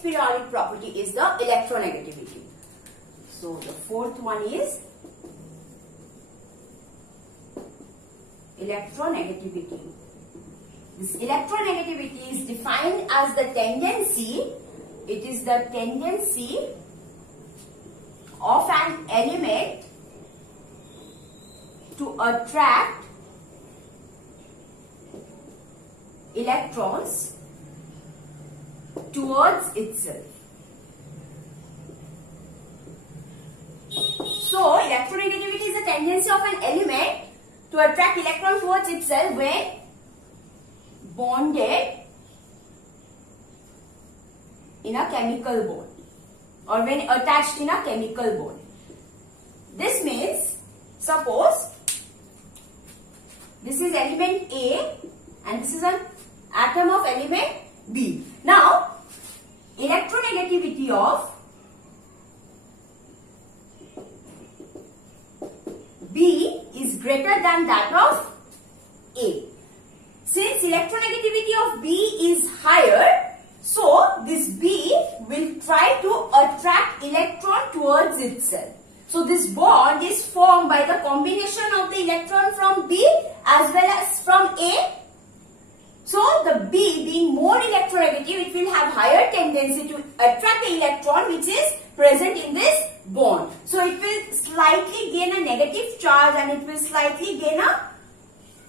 next periodic property is the electronegativity. So the fourth one is electronegativity. This electronegativity is defined as the tendency, it is the tendency of an element to attract electrons towards itself. So, electronegativity is the tendency of an element to attract electrons towards itself when bonded in a chemical bond or when attached in a chemical bond. This means, suppose this is element A and this is an atom of element B. Now, electronegativity of B is greater than that of A. Since electronegativity of B is higher, so this B will try to attract electron towards itself. So this bond is formed by the combination of the electron from B as well as from A. So the B being more electronegative, it will have higher tendency to attract the electron which is present in this bond. So it will slightly gain a negative charge and it will slightly gain a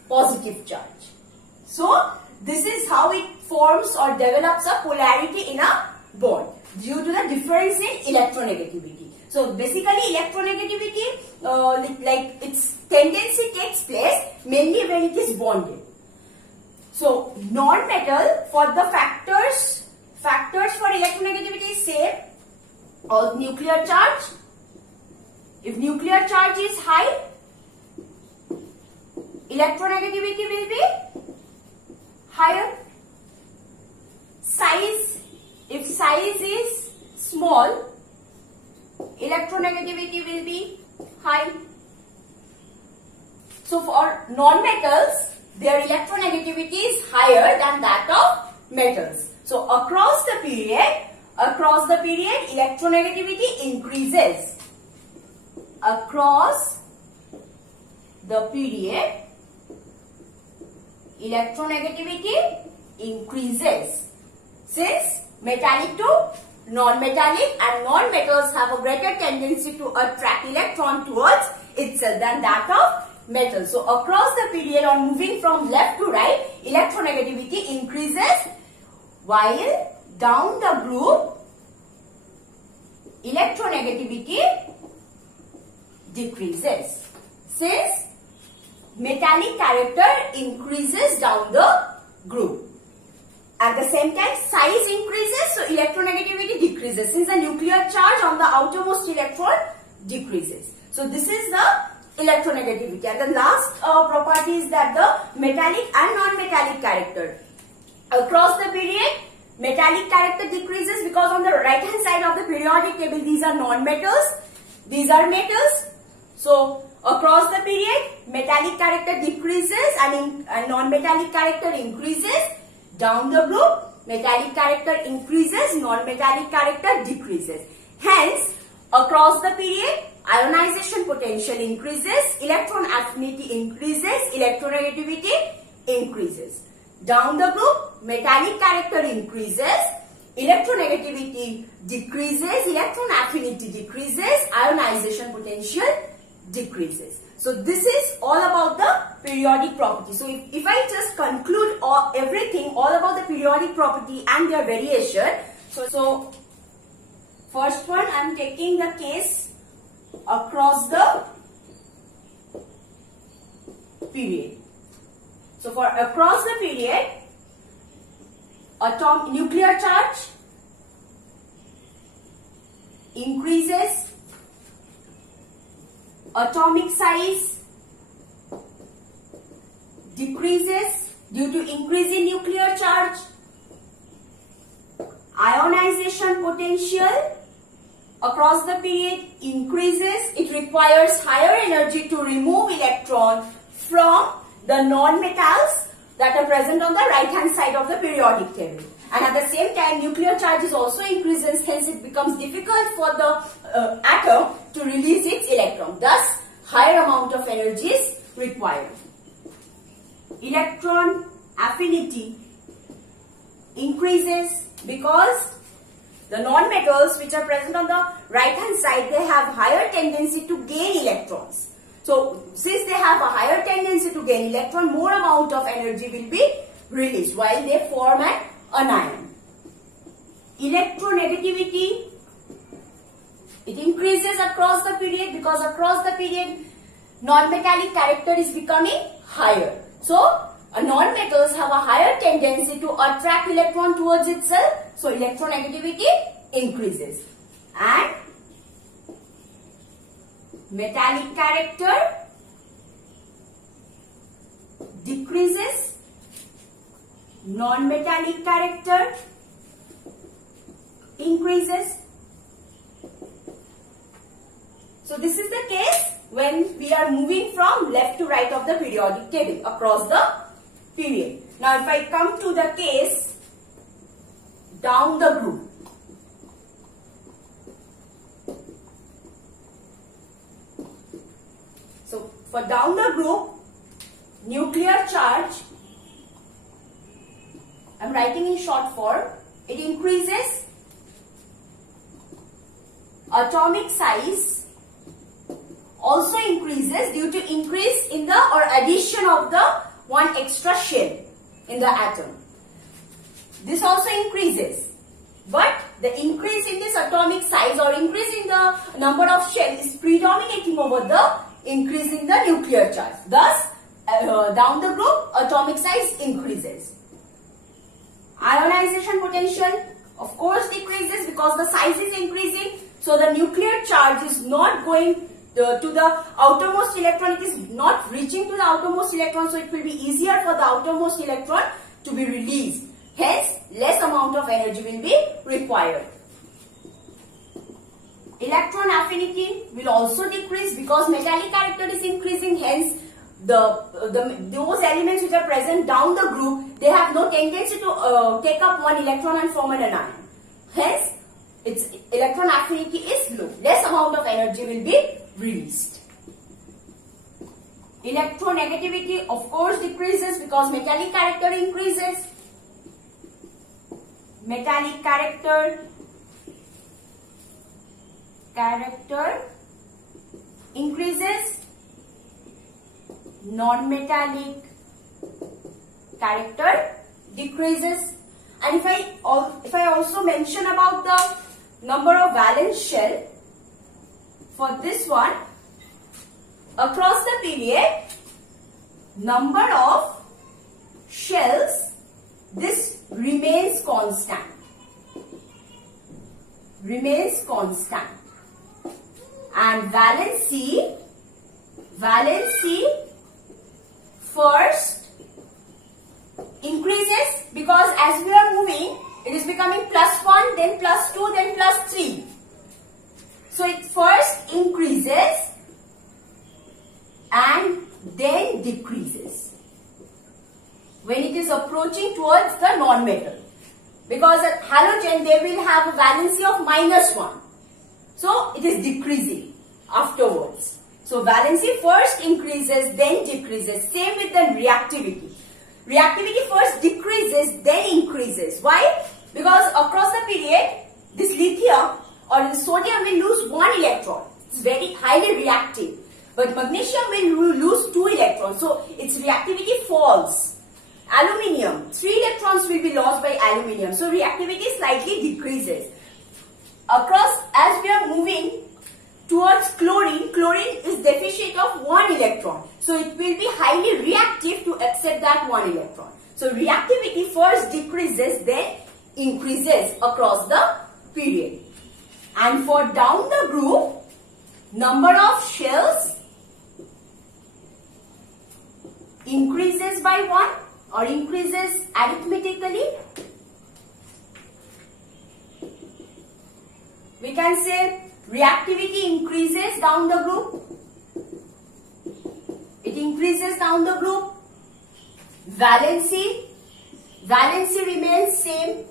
positive charge. So this is how it forms or develops a polarity in a bond due to the difference in electronegativity. So basically electronegativity, like its tendency takes place mainly when it is bonded. So non-metal, for the factors for electronegativity is same. Or nuclear charge. If nuclear charge is high, electronegativity will be higher. Size, if size is small, electronegativity will be high. So for non-metals, their electronegativity is higher than that of metals. So across the period, electronegativity increases. Across the period, electronegativity increases. Since metallic to non-metallic and non-metals have a greater tendency to attract electron towards itself than that of metal. So across the period or moving from left to right, electronegativity increases, while down the group, electronegativity decreases. Since metallic character increases down the group. At the same time, size increases, so electronegativity decreases. Since the nuclear charge on the outermost electron decreases. So this is the electronegativity. And the last property is that the metallic and non-metallic character. Across the period, metallic character decreases because on the right hand side of the periodic table, these are non-metals, these are metals. So across the period, metallic character decreases and non-metallic character increases. Down the group, metallic character increases, non-metallic character decreases. Hence, across the period, ionization potential increases, electron affinity increases, electronegativity increases. Down the group, metallic character increases, electronegativity decreases, electron affinity decreases, ionization potential decreases. So this is all about the periodic property. So if I just conclude everything all about the periodic property and their variation. So first one, I am taking the case across the period. So for across the period, nuclear charge increases, atomic size decreases due to increase in nuclear charge, ionization potential across the period increases. It requires higher energy to remove electron from the non-metals that are present on the right hand side of the periodic table. And at the same time, nuclear charge is also increases, hence it becomes difficult for the atom to release its electron. Thus, higher amount of energy is required. Electron affinity increases because the non-metals which are present on the right hand side, they have higher tendency to gain electrons. So, since they have a higher tendency to gain electron, more amount of energy will be released while they form an anion. Electronegativity, it increases across the period because across the period non-metallic character is becoming higher. So, non-metals have a higher tendency to attract electron towards itself. So, electronegativity increases. And metallic character decreases. Non-metallic character increases. So, this is the case when we are moving from left to right of the periodic table across the period. Now, if I come to the case down the group, so for down the group, nuclear charge, I am writing in short form, it increases. Atomic size also increases due to increase in the or addition of the one extra shell in the atom. This also increases, but the increase in this atomic size or increase in the number of shells is predominating over the increase in the nuclear charge. Thus, down the group, atomic size increases. Ionization potential, of course, decreases because the size is increasing. So, the nuclear charge is not going to the outermost electron, it is not reaching to the outermost electron, so it will be easier for the outermost electron to be released. Hence, less amount of energy will be required. Electron affinity will also decrease because metallic character is increasing. Hence, those elements which are present down the group, they have no tendency to take up one electron and form an anion. Hence, its electron affinity is low. Less amount of energy will be released. Electronegativity, of course, decreases because metallic character increases. Metallic character increases. Non-metallic character decreases. And if I also mention about the number of valence shell, for this one, across the period, number of shells, this remains constant. And valency first increases because as we are moving, it is becoming +1, then +2, then +3. So, it first increases and then decreases when it is approaching towards the non-metal. Because at halogen, they will have a valency of -1. So, it is decreasing afterwards. So, valency first increases, then decreases. Same with the reactivity. Reactivity first decreases, then increases. Why? Because across the period, this lithium or the sodium will lose 1 electron. It's very highly reactive. But magnesium will lose 2 electrons. So, its reactivity falls. Aluminium, 3 electrons will be lost by aluminium. So, reactivity slightly decreases. Across, as we are moving towards chlorine, chlorine is deficient of 1 electron. So, it will be highly reactive to accept that 1 electron. So, reactivity first decreases, then increases across the period. And for down the group, number of shells increases by 1 or increases arithmetically. We can say reactivity increases down the group. It increases down the group. Valency remains same.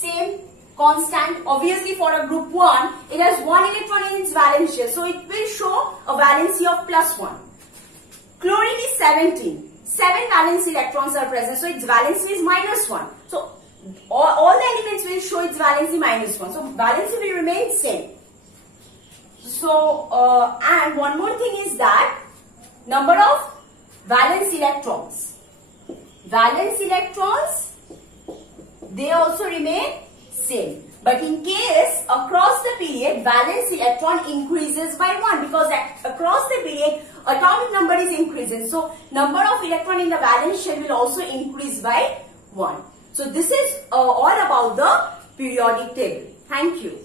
same constant. Obviously for a group 1, it has 1 electron in its valence shell, so it will show a valency of +1. Chlorine is 17. 7 valence electrons are present, so its valency is -1. So all the elements will show its valency -1. So valency will remain same. So and one more thing is that number of valence electrons. Valence electrons, they also remain same. But in case across the period valence electron increases by 1, because across the period atomic number is increasing. So number of electron in the valence shell will also increase by 1. So this is all about the periodic table. Thank you.